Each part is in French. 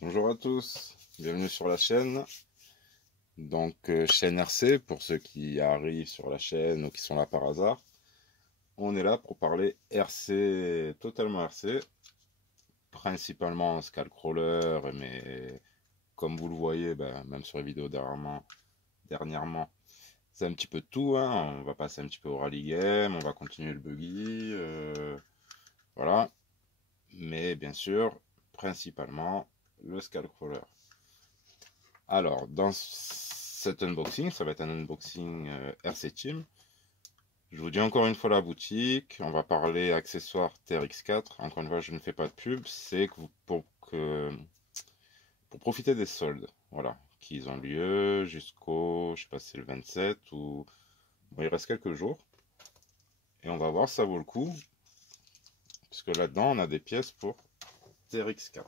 Bonjour à tous, bienvenue sur la chaîne. Donc chaîne RC pour ceux qui arrivent sur la chaîne ou qui sont là par hasard. On est là pour parler RC, totalement RC, principalement Skullcrawler, mais comme vous le voyez, même sur les vidéos dernièrement, c'est un petit peu de tout, hein. On va passer un petit peu au rally game, on va continuer le buggy, voilà. Mais bien sûr, principalement le Skullcrawler. Alors, dans cet unboxing, ça va être un unboxing RC Team. Je vous dis encore une fois la boutique. On va parler accessoires TRX4. Encore une fois, je ne fais pas de pub. C'est pour profiter des soldes. Voilà. Qui ont lieu jusqu'au, je sais pas si c'est le 27 ou... Bon, il reste quelques jours. Et on va voir si ça vaut le coup. Parce que là-dedans, on a des pièces pour TRX4.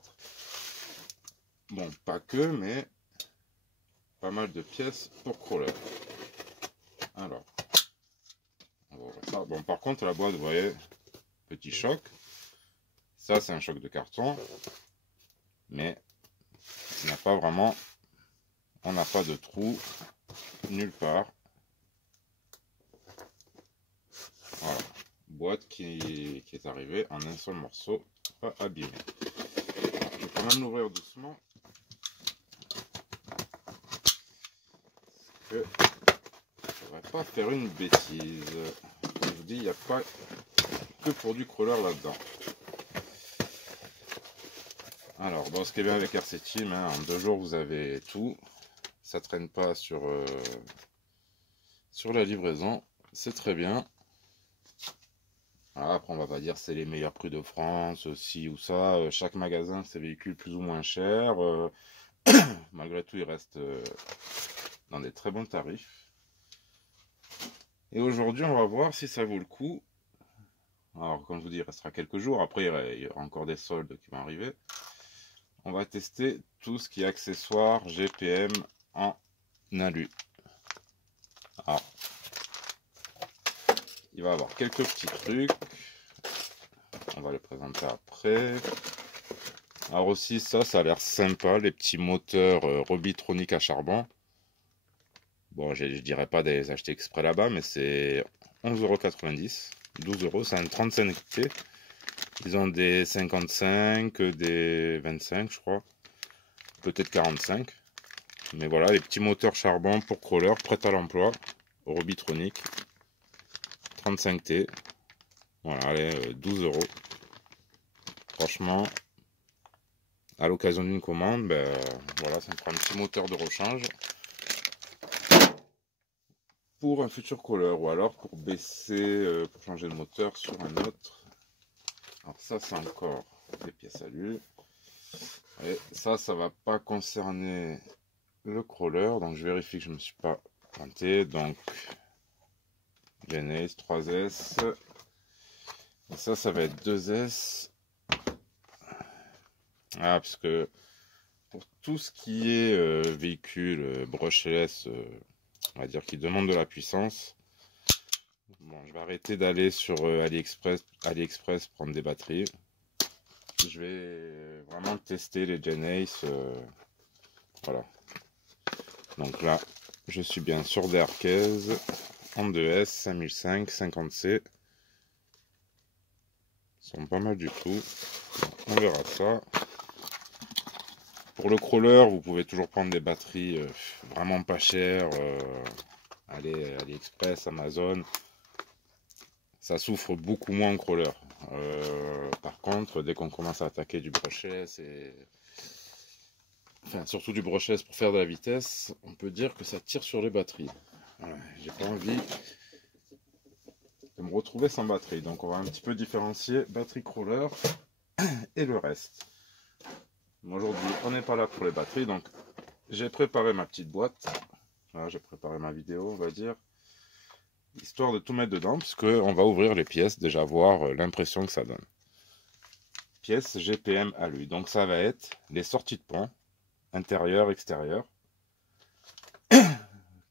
Bon, pas que, mais pas mal de pièces pour crawler. Alors, on va voir ça. Bon, par contre, la boîte, vous voyez, petit choc. Ça, c'est un choc de carton. Mais il n'y a pas vraiment... On n'a pas de trou nulle part. Voilà. Boîte qui est arrivée en un seul morceau, pas abîmé. Alors, je vais quand même l'ouvrir doucement. Parce que je ne voudrais pas faire une bêtise. Comme je vous dis, il n'y a pas que pour du crawler là-dedans. Alors, bon, ce qui est bien avec RC Team, hein, en 2 jours, vous avez tout. Ça traîne pas sur la livraison. C'est très bien. Voilà, après, on va pas dire c'est les meilleurs prix de France, ci ou ça. Chaque magasin, ses véhicules plus ou moins chers. Malgré tout, ils restent dans des très bons tarifs. Et aujourd'hui, on va voir si ça vaut le coup. Alors, comme je vous dis, il restera quelques jours. Après, il y aura encore des soldes qui vont arriver. On va tester tout ce qui est accessoires GPM en alu. Alors, il va y avoir quelques petits trucs. On va les présenter après. Alors aussi, ça a l'air sympa, les petits moteurs Robitronic à charbon. Bon, je dirais pas des acheter exprès là-bas, mais c'est 11,90 €, 12 €, c'est un 35T. Ils ont des 55, des 25, je crois. Peut-être 45. Mais voilà, les petits moteurs charbon pour crawler, prêts à l'emploi. Robitronic. 35T. Voilà, allez, 12 €. Franchement, à l'occasion d'une commande, voilà, ça me fera un petit moteur de rechange. Pour un futur crawler ou alors pour baisser, pour changer le moteur sur un autre. Alors ça, c'est encore des pièces alu. Et ça va pas concerner le crawler, donc je vérifie que je me suis pas planté. Donc Genesis 3S, et ça va être 2S. Ah, parce que pour tout ce qui est véhicule brushless, on va dire qui demande de la puissance, bon, je vais arrêter d'aller sur AliExpress prendre des batteries. Je vais vraiment tester les Genesis, voilà. Donc là, je suis bien sur des Arquez en 2S 5005 50C. Ils sont pas mal du tout. On verra ça. Pour le crawler, vous pouvez toujours prendre des batteries vraiment pas chères. Allez, AliExpress, Amazon. Ça souffre beaucoup moins en crawler. Par contre, dès qu'on commence à attaquer du brushless enfin, surtout du brushless pour faire de la vitesse, on peut dire que ça tire sur les batteries. Voilà, j'ai pas envie de me retrouver sans batterie. Donc on va un petit peu différencier batterie crawler et le reste. Aujourd'hui, on n'est pas là pour les batteries, donc j'ai préparé ma petite boîte. Voilà, j'ai préparé ma vidéo, on va dire, histoire de tout mettre dedans, puisque on va ouvrir les pièces, déjà voir l'impression que ça donne. Pièces GPM alu. Donc ça va être les sorties de pont, intérieur, extérieur,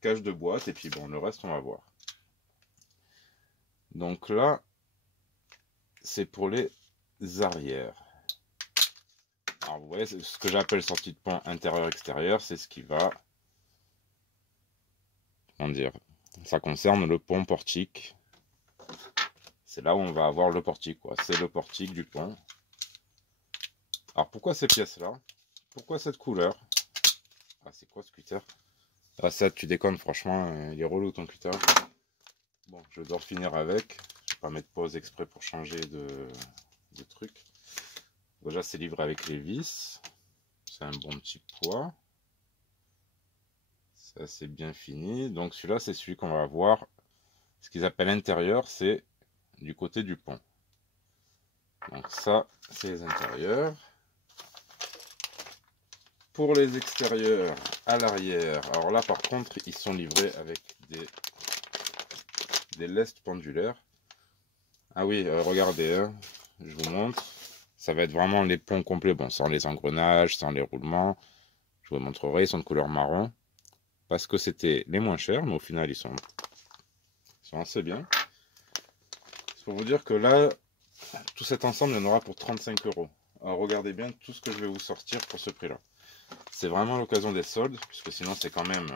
cage de boîte, et puis bon, le reste, on va voir. Donc là, c'est pour les arrières. Alors vous voyez, ce que j'appelle sortie de pont intérieur-extérieur, c'est ce qui va, comment dire, ça concerne le pont portique. C'est là où on va avoir le portique, quoi. C'est le portique du pont. Alors pourquoi ces pièces-là? Pourquoi cette couleur? Ah, c'est quoi ce cutter? Ah, ça, tu déconnes, franchement, il est relou ton cutter. Bon, je dois finir avec. Je vais pas mettre pause exprès pour changer de truc. Déjà, c'est livré avec les vis. C'est un bon petit poids. Ça, c'est bien fini. Donc, celui-là, c'est celui qu'on va avoir. Ce qu'ils appellent intérieur, c'est du côté du pont. Donc, ça, c'est les intérieurs. Pour les extérieurs, à l'arrière, alors là, par contre, ils sont livrés avec des lestes pendulaires. Ah oui, regardez, hein, je vous montre. Ça va être vraiment les ponts complets, bon, sans les engrenages, sans les roulements. Je vous montrerai, ils sont de couleur marron. Parce que c'était les moins chers, mais au final, ils sont assez bien. C'est pour vous dire que là, tout cet ensemble, il y en aura pour 35 €. Alors regardez bien tout ce que je vais vous sortir pour ce prix-là. C'est vraiment l'occasion des soldes, puisque sinon c'est quand même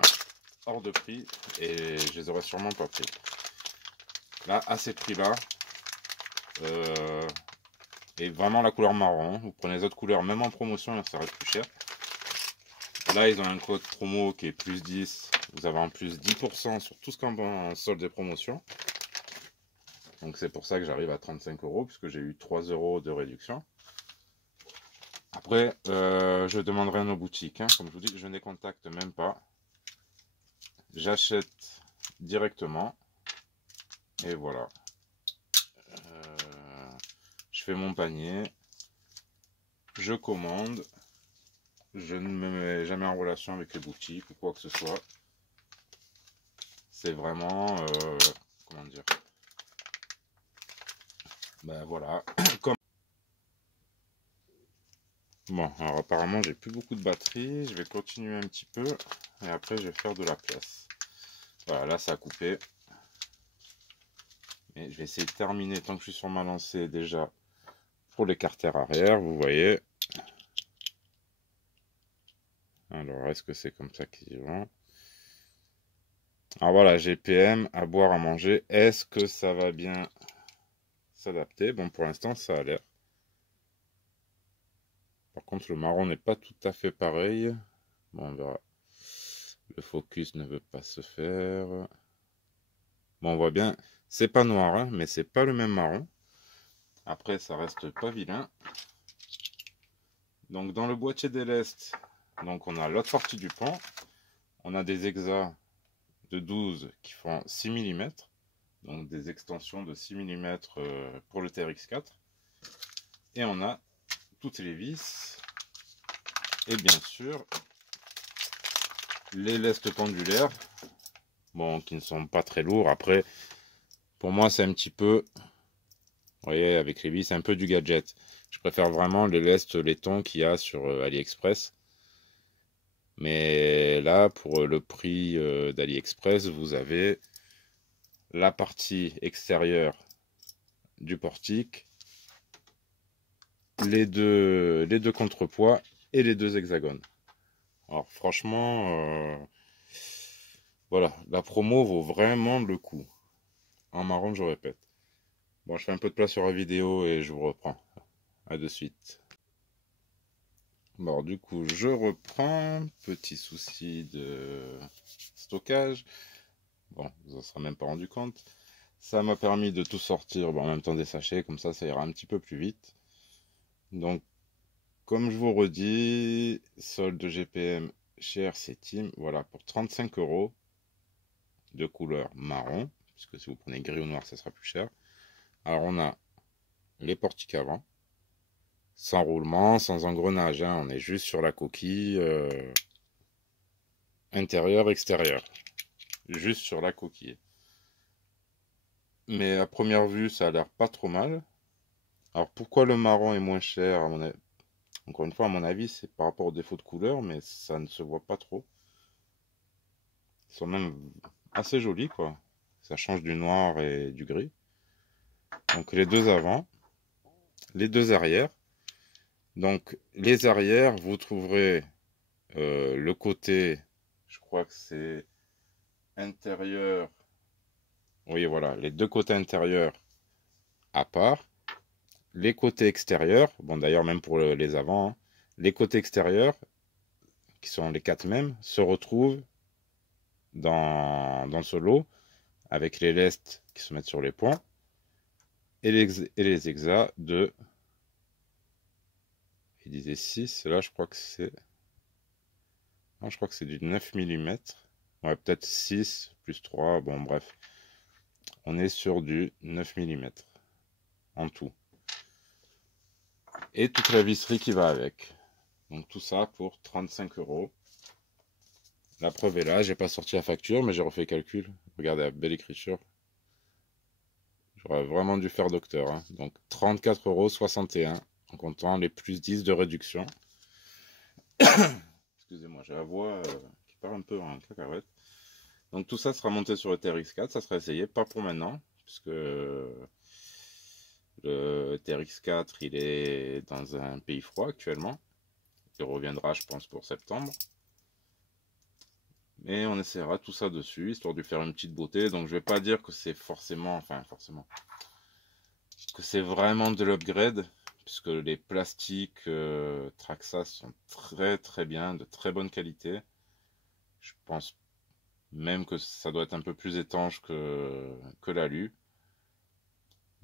hors de prix, et je les aurais sûrement pas pris. Là, à ces prix-là, et vraiment la couleur marron, vous prenez les autres couleurs, même en promotion, ça reste plus cher. Là, ils ont un code promo qui est plus 10. Vous avez en plus 10% sur tout ce qu'on vend en solde des promotions. Donc c'est pour ça que j'arrive à 35 €, puisque j'ai eu 3 € de réduction. Après, je demanderai à nos boutiques. Hein. Comme je vous dis, je ne les contacte même pas. J'achète directement. Et voilà. Je fais mon panier. Je commande. Je ne me mets jamais en relation avec les boutiques ou quoi que ce soit. C'est vraiment... comment dire? Ben voilà. Bon, alors apparemment j'ai plus beaucoup de batterie. Je vais continuer un petit peu. Et après je vais faire de la place. Voilà, là ça a coupé. Et je vais essayer de terminer tant que je suis sur ma lancée déjà pour les carters arrière, vous voyez. Alors, est-ce que c'est comme ça qu'ils vont? Alors voilà, GPM, à boire, à manger. Est-ce que ça va bien s'adapter? Bon, pour l'instant, ça a l'air. Par contre, le marron n'est pas tout à fait pareil. Bon, on verra. Le focus ne veut pas se faire. Bon, on voit bien, c'est pas noir, hein, mais c'est pas le même marron. Après, ça reste pas vilain. Donc, dans le boîtier des lestes, donc on a l'autre partie du pont. On a des hexas de 12 qui font 6 mm. Donc, des extensions de 6 mm pour le TRX4. Et on a toutes les vis. Et bien sûr, les lestes pendulaires. Bon, qui ne sont pas très lourds. Après, pour moi, c'est un petit peu... Vous voyez, avec les vis, c'est un peu du gadget. Je préfère vraiment les lestes laiton qu'il y a sur AliExpress. Mais là, pour le prix d'AliExpress, vous avez la partie extérieure du portique, les deux contrepoids et les deux hexagones. Alors franchement, voilà, la promo vaut vraiment le coup. En marron, je répète. Bon, je fais un peu de place sur la vidéo et je vous reprends. À de suite. Bon, du coup, je reprends. Petit souci de stockage. Bon, vous en serez même pas rendu compte. Ça m'a permis de tout sortir en même temps des sachets. Comme ça ira un petit peu plus vite. Donc, comme je vous redis, solde GPM chez RC Team. Voilà, pour 35 € de couleur marron. Parce que si vous prenez gris ou noir, ça sera plus cher. Alors, on a les portiques avant. Sans roulement, sans engrenage, hein. On est juste sur la coquille intérieure, extérieure. Juste sur la coquille. Mais à première vue, ça a l'air pas trop mal. Alors pourquoi le marron est moins cher à mon avis? Encore une fois, à mon avis, c'est par rapport au défaut de couleur, mais ça ne se voit pas trop. Ils sont même assez jolis, quoi. Ça change du noir et du gris. Donc les deux avant, les deux arrière. Donc, les arrières, vous trouverez le côté, je crois que c'est intérieur. Oui, voilà, les deux côtés intérieurs à part. Les côtés extérieurs, bon d'ailleurs même pour les avant, hein, les côtés extérieurs, qui sont les quatre mêmes, se retrouvent dans ce lot avec les lestes qui se mettent sur les points et les exas de, il disait 6, là je crois que c'est, non, je crois que c'est du 9 mm, ouais peut-être 6 plus 3, bon bref, on est sur du 9 mm en tout. Et toute la visserie qui va avec. Donc tout ça pour 35 €. La preuve est là, j'ai pas sorti la facture, mais j'ai refait le calcul. Regardez la belle écriture. J'aurais vraiment dû faire docteur, hein. Donc 34,61 € en comptant les plus 10 de réduction. Excusez-moi, j'ai la voix qui part un peu en cacahuète. Donc tout ça sera monté sur le TRX4, ça sera essayé, pas pour maintenant, puisque le TRX4 il est dans un pays froid actuellement. Il reviendra je pense pour septembre. Mais on essaiera tout ça dessus, histoire de lui faire une petite beauté. Donc je vais pas dire que c'est forcément, que c'est vraiment de l'upgrade, puisque les plastiques Traxxas sont très très bien, de très bonne qualité. Je pense même que ça doit être un peu plus étanche que l'alu.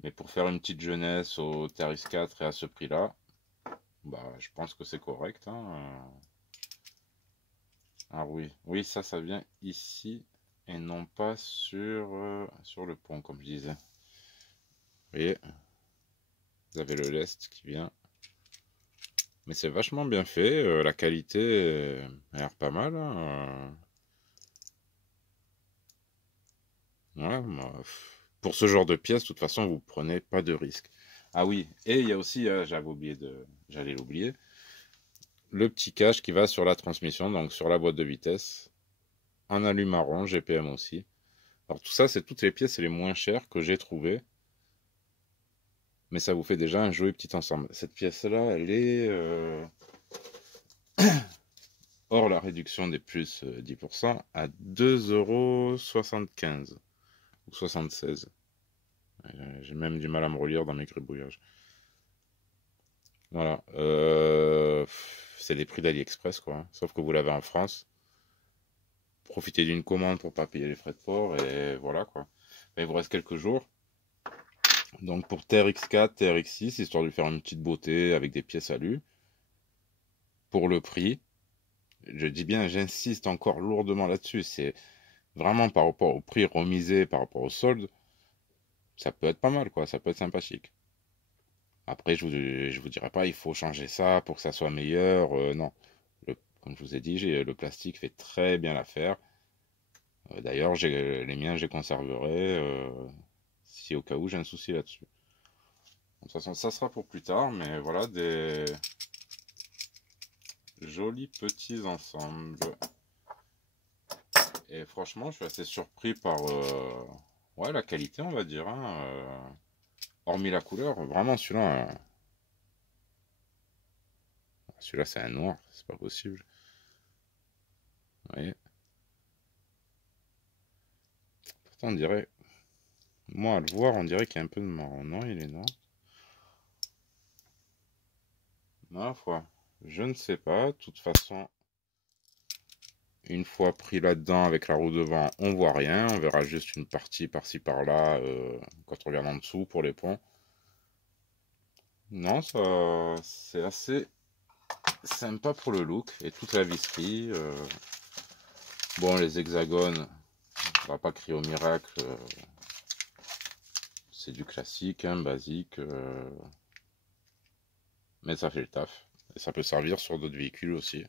Mais pour faire une petite jeunesse au TRX4 et à ce prix-là, bah, je pense que c'est correct, hein. Ah oui, oui, ça vient ici et non pas sur le pont, comme je disais. Vous voyez, vous avez le lest qui vient. Mais c'est vachement bien fait, la qualité a l'air pas mal, hein. Ouais, pour ce genre de pièces, de toute façon, vous prenez pas de risque. Ah oui, et il y a aussi, j'allais l'oublier, le petit cache qui va sur la transmission, donc sur la boîte de vitesse, en alu marron, GPM aussi. Alors tout ça, c'est toutes les pièces les moins chères que j'ai trouvées, mais ça vous fait déjà un joli petit ensemble. Cette pièce-là, elle est hors la réduction des plus 10% à 2,75 € ou 76. J'ai même du mal à me relire dans mes gribouillages. Voilà. C'est les prix d'AliExpress, quoi, hein. Sauf que vous l'avez en France. Profitez d'une commande pour pas payer les frais de port et voilà, quoi. Il vous reste quelques jours. Donc pour TRX4, TRX6, histoire de lui faire une petite beauté avec des pièces alu. Pour le prix, je dis bien, j'insiste encore lourdement là-dessus. C'est vraiment par rapport au prix remisé, par rapport au solde, ça peut être pas mal, quoi. Ça peut être sympathique. Après, je vous dirai pas, il faut changer ça pour que ça soit meilleur. Non. Comme je vous ai dit, le plastique fait très bien l'affaire. D'ailleurs, les miens, je les conserverai si au cas où j'ai un souci là-dessus. De toute façon, ça sera pour plus tard, mais voilà des jolis petits ensembles. Et franchement, je suis assez surpris par ouais, la qualité, on va dire, hein, hormis la couleur, vraiment celui-là c'est un noir, c'est pas possible. Vous voyez. Pourtant, on dirait, moi à le voir, on dirait qu'il y a un peu de marron. Non, il est noir. Ma foi, je ne sais pas. De toute façon, une fois pris là-dedans avec la roue devant, on voit rien. On verra juste une partie par-ci par-là quand on regarde en dessous pour les ponts. Non, ça c'est assez sympa pour le look. Et toute la visserie. Bon, les hexagones, on va pas crier au miracle. C'est du classique, hein, basique. Mais ça fait le taf. Et ça peut servir sur d'autres véhicules aussi.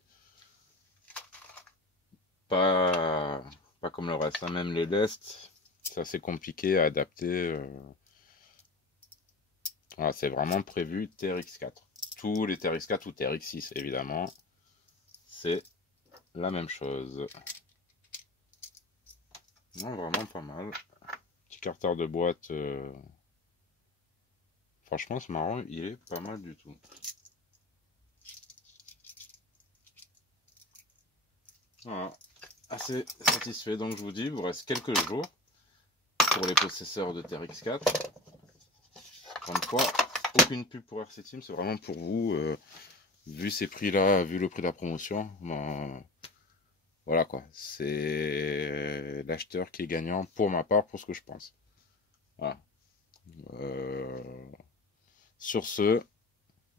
Pas, pas comme le reste, hein. Même les lestes, c'est assez compliqué à adapter. Voilà, c'est vraiment prévu TRX4. Tous les TRX4 ou TRX6, évidemment, c'est la même chose. Non, vraiment pas mal. Petit carter de boîte. Franchement, ce marron, il est pas mal du tout. Voilà, assez satisfait. Donc je vous dis, il vous reste quelques jours pour les possesseurs de TRX4. Encore une fois, aucune pub pour RC Team, c'est vraiment pour vous. Vu ces prix-là, vu le prix de la promotion, ben, voilà quoi. C'est l'acheteur qui est gagnant pour ma part, pour ce que je pense. Voilà. Euh, Sur ce,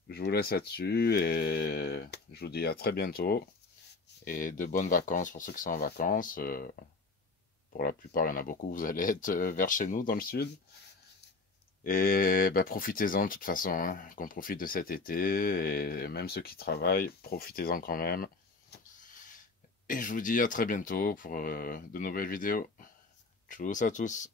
je vous laisse là-dessus et je vous dis à très bientôt. Et de bonnes vacances pour ceux qui sont en vacances. Pour la plupart, il y en a beaucoup, vous allez être vers chez nous dans le sud. Et bah, profitez-en de toute façon, hein, qu'on profite de cet été. Et même ceux qui travaillent, profitez-en quand même. Et je vous dis à très bientôt pour de nouvelles vidéos. Tchuss à tous.